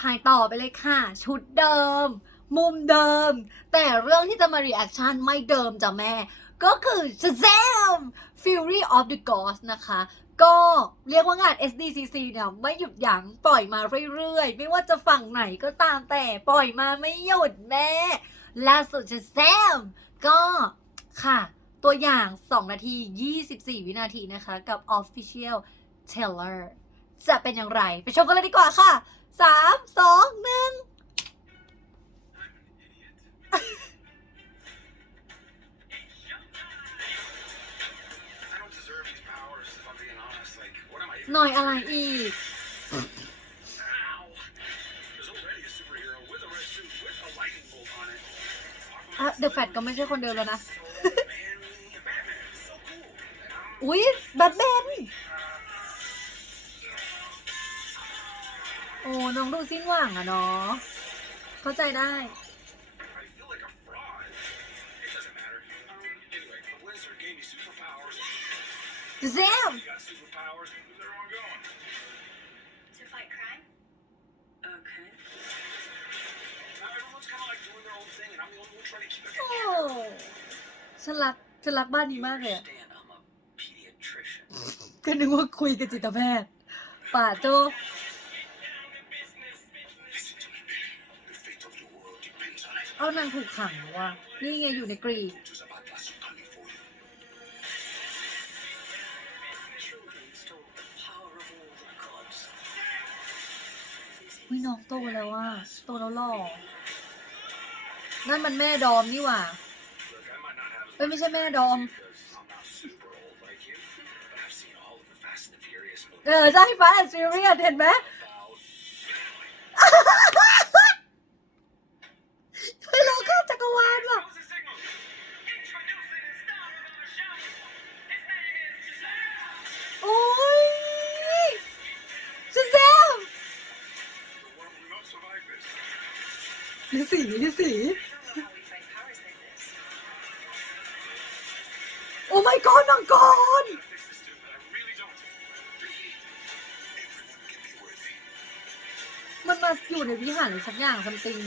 ถ่ายต่อไปเลยค่ะ ชุดเดิม มุมเดิม แต่เรื่องที่จะมารีแอคชั่นไม่เดิมจ้ะแม่ ก็คือ Shazam Fury of the Gods นะคะ ก็เรียกว่างาน SDCC เนี่ยไม่หยุดยั้งปล่อยมาเรื่อยๆ ไม่ว่าจะฝั่งไหนก็ตามแต่ปล่อยมาไม่หยุดแม่ล่าสุด Shazam ก็ค่ะ ตัวอย่าง 2 นาที 24 วินาทีนะคะ กับ Official Trailer จะเป็นอย่างไร ไปชมกันเลยดีกว่าค่ะสามสองหนึ่งหน่อยอะไรอีกเดอะแฟตก็ไม่ใช่คนเดิมแล้วนะ อุ้ยแบทแมน อ้น้องดูสิ้นหวังอะเนาะเข้าใจได้ I feel like a fraud. It doesn't matter. Um, anyway, the wizard gave me superpowers. Shazam You got superpowers. Where's everyone going? To fight crime? Okay. Now everyone's kind of like doing their own thing, and I'm the only one trying to keep it โอ้ together. ฉันรักฉันรักบ้านนี้มากเลยอะ Understand, I'm a pediatrician. ก็นึกว่าคุยกับจิตแพทย์ป่าโจ เอานางถูกขังว่ะนี่ไงอยู่ในกรีกวิน้องโตแล้วว่าโตแล้วหล่อนั่นมันแม่ดอมนี่หว่าเอ้ยไม่ใช่แม่ดอม เออใช่ฟ้าแอนด์ฟิวเรียเห็นไหม พี่สีพี่สี โอ้ my god มังกรมันมาอยู่ในวิหารหรือสักอย่างซัมติง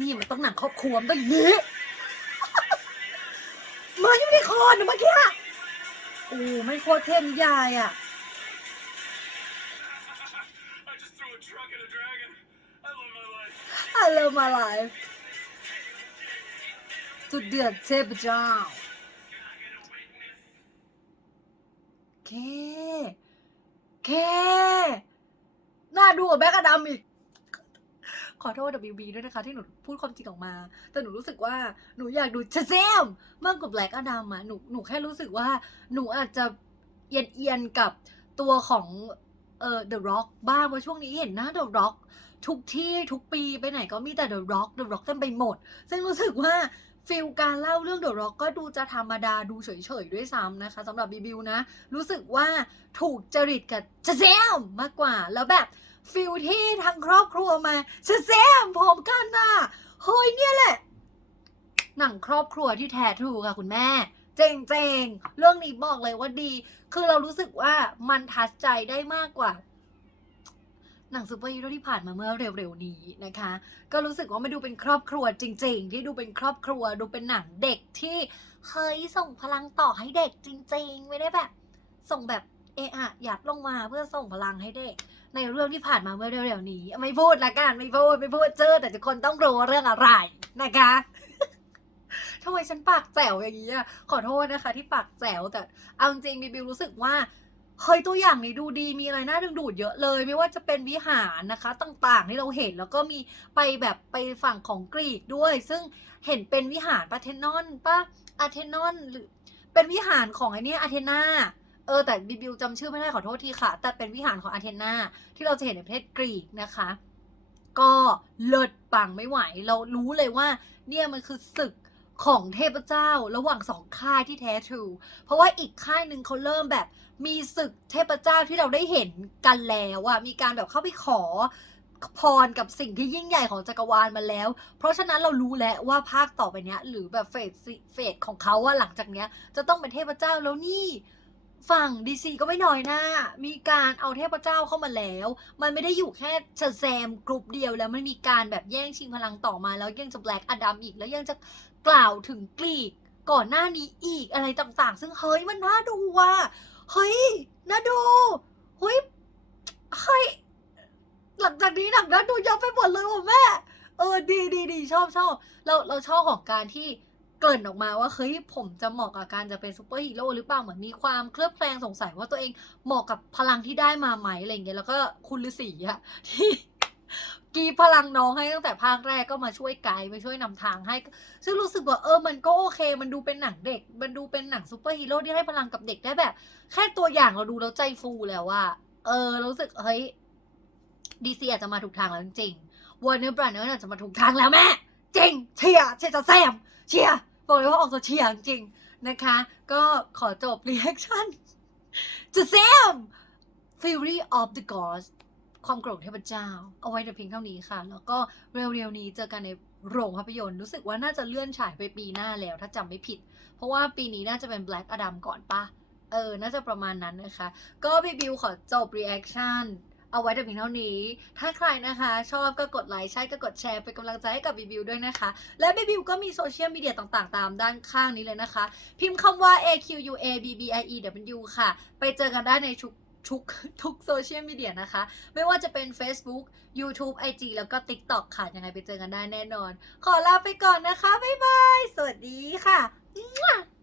นี่มันต้องหนังครอบครัวมันต้องย่างนี้มาอยู่ในคอนเมื่อกี้โอ้ไม่โคตรเท่นิยายอะ I love my life สุดเดือดเทพเจ้าเค เค น่าดูกว่าแบ็กอดัมอีก ขอโทษ WB ด้วยนะคะ ที่หนูพูดความจริงออกมา แต่หนูรู้สึกว่าหนูอยากดูชเซมมากกว่าแบล็กอดัมอะหนูหนูแค่รู้สึกว่า หนูอาจจะเอียนเอียนกับตัวของเอ่อ The Rock บ้างเพราะช่วงนี้เห็นหน้า The Rock ทุกที่ทุกปีไปไหนก็มีแต่ The Rock The Rock เต็มไปหมด ซึ่งรู้สึกว่าฟิลการเล่าเรื่อง The Rock ก็ดูจะธรรมดาดูเฉยๆด้วยซ้ำนะคะสำหรับบีบิวนะ รู้สึกว่าถูกจริตกับช z เซมมากกว่า แล้วแบบฟิลที่ทั้งครอบครัวมาช z เซมพร้อมกันน่ะเฮ้ยเนี่ยแหละ หนังครอบครัวที่แท้ทรูค่ะคุณแม่ เจ๋งๆเรื่องนี้บอกเลยว่าดี คือเรารู้สึกว่ามันทัชใจได้มากกว่า หนังซูเปอร์ฮีโร่ที่ผ่านมาเมื่อเร็วๆนี้นะคะ ก็รู้สึกว่ามันดูเป็นครอบครัวจริง ๆ ที่ดูเป็นครอบครัวดูเป็นหนังเด็กที่เฮ้ยส่งพลังต่อให้เด็กจริง ๆ ไม่ได้แบบ ส่งแบบเอะอะหยัดลงมาเพื่อส่งพลังให้เด็ก ในเรื่องที่ผ่านมาเมื่อเร็วๆนี้ ไม่พูดละกันไม่พูดไม่พูดเจอ แต่ทุกคนต้องรู้เรื่องอะไรนะคะทำไมฉันปากแจ๋วอย่างนี้อะขอโทษนะคะ ที่ปากแจ๋วแต่เอาจริงบิบิวรู้สึกว่า เฮ้ยตัวอย่างนี้ดูดีมีอะไรน่าดึงดูดเยอะเลย ไม่ว่าจะเป็นวิหารนะคะ ต่างๆที่เราเห็นแล้วก็มีไปแบบไปฝั่งของกรีกด้วย ซึ่งเห็นเป็นวิหารปาเทนอนปะอาเทนอนหรือเป็นวิหารของไอ้เนี่ยอาเทนาเออแต่บิบิวจำชื่อไม่ได้ขอโทษทีค่ะ แต่เป็นวิหารของอาเทนาที่เราจะเห็นในประเทศกรีกนะคะ ก็เลิศปังไม่ไหว เรารู้เลยว่าเนี่ยมันคือศึก ของเทพเจ้าระหว่างสองค่ายที่แท้ทรู เพราะว่าอีกค่ายหนึ่งเขาเริ่มแบบมีศึกเทพเจ้าที่เราได้เห็นกันแล้วอะมีการแบบเข้าไปขอพรกับสิ่งที่ยิ่งใหญ่ของจักรวาลมาแล้ว เพราะฉะนั้นเรารู้แล้วว่าภาคต่อไปเนี้ย หรือแบบเฟสเฟสของเขาว่าหลังจากเนี้ย จะต้องเป็นเทพเจ้าแล้วนี่ฝั่งดีซีก็ไม่น้อยหน้า มีการเอาเทพเจ้าเข้ามาแล้ว มันไม่ได้อยู่แค่ชาแซมกรุ๊ปเดียวแล้วมันมีการแบบแย่งชิงพลังต่อมาแล้วยังจะแบล็กอดัมอีกแล้วยังจะ กล่าวถึงกรีกก่อนหน้านี้อีกอะไรต่างๆ ซึ่งเฮ้ยมันน่าดูว่ะเฮ้ยน่าดูเฮ้ยเฮ้ยหลังจากนี้หนังน่าดูเยอะไปหมดเลยว่ะแม่ เออดีดีดีชอบชอบเราเราชอบของการที่เกริ่นออกมาว่าเฮ้ยผมจะเหมาะกับการจะเป็นซูเปอร์ฮีโร่หรือเปล่าเหมือนมีความเคลือบแคลงสงสัยว่าตัวเองเหมาะกับพลังที่ได้มาไหมอะไรเงี้ยแล้วก็คุณฤาษีอะที่ กีพลังน้องให้ตั้งแต่ภาคแรกก็มาช่วยไกด์มาช่วยนำทางให้ ซึ่งรู้สึกว่าเออมันก็โอเค มันดูเป็นหนังเด็ก มันดูเป็นหนังซูเปอร์ฮีโร่ที่ให้พลังกับเด็กได้แบบ แค่ตัวอย่างเราดูแล้วใจฟูแล้วว่า เออ รู้สึกเฮ้ยดีซีอาจจะมาถูกทางแล้วจริงวอร์เนอร์บรันเนอร์อาจจะมาถูกทางแล้วแม่จริงเชียร์เชียร์จะแซมเชียร์บอกเลยว่าออกจะเชียร์จริงนะคะ ก็ขอจบรีแอคชั่นจะแซม Fury of the Gods ความโกรธเทพเจ้า เอาไว้แต่เพียงเท่านี้ค่ะ แล้วก็เร็วๆนี้เจอกันในโรงภาพยนตร์รู้สึกว่าน่าจะเลื่อนฉายไปปีหน้าแล้วถ้าจำไม่ผิด เพราะว่าปีนี้น่าจะเป็น Black Adam ก่อนปะเออ น่าจะประมาณนั้นนะคะ ก็พี่บิวขอจบ reaction เอาไว้แต่เพียงเท่านี้ ถ้าใครนะคะ ชอบก็กดไลค์ ใช่ก็กดแชร์ เป็นกำลังใจให้กับบิวด้วยนะคะ และบิวก็มีโซเชียลมีเดียต่างๆ ตามด้านข้างนี้เลยนะคะ พิมพ์คำว่า A Q U A B B I E W ค่ะ ไปเจอกันได้ในทุก ทุกทุกโซเชียลมีเดียนะคะ ไม่ว่าจะเป็น Facebook YouTube IG แล้วก็ TikTok ค่ะ ยังไงไปเจอกันได้แน่นอน ขอลาไปก่อนนะคะ บ๊ายบาย สวัสดีค่ะ